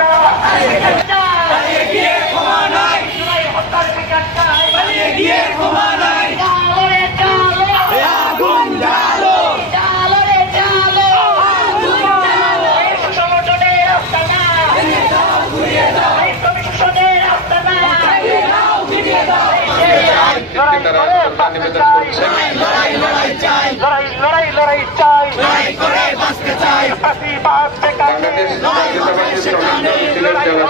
না পালিয়ে গিয়ে ক্ষমা নাই হত্যার থেকে আটকায় পালিয়ে গিয়ে ক্ষমা নাই আগুন জ্বালো সংগঠনের রাস্তা না ঘুরিয়ে দাও শ্রমিক শোষণের রাস্তা না ঘুরিয়ে দাও লড়াই চাই লড়াই চাই লড়াই করে বাঁচতে চাই ফাঁসিবাদ বেকার বাংলাদেশ জাতীয়তাবাদী শ্রমিক দল সিলেট জেলা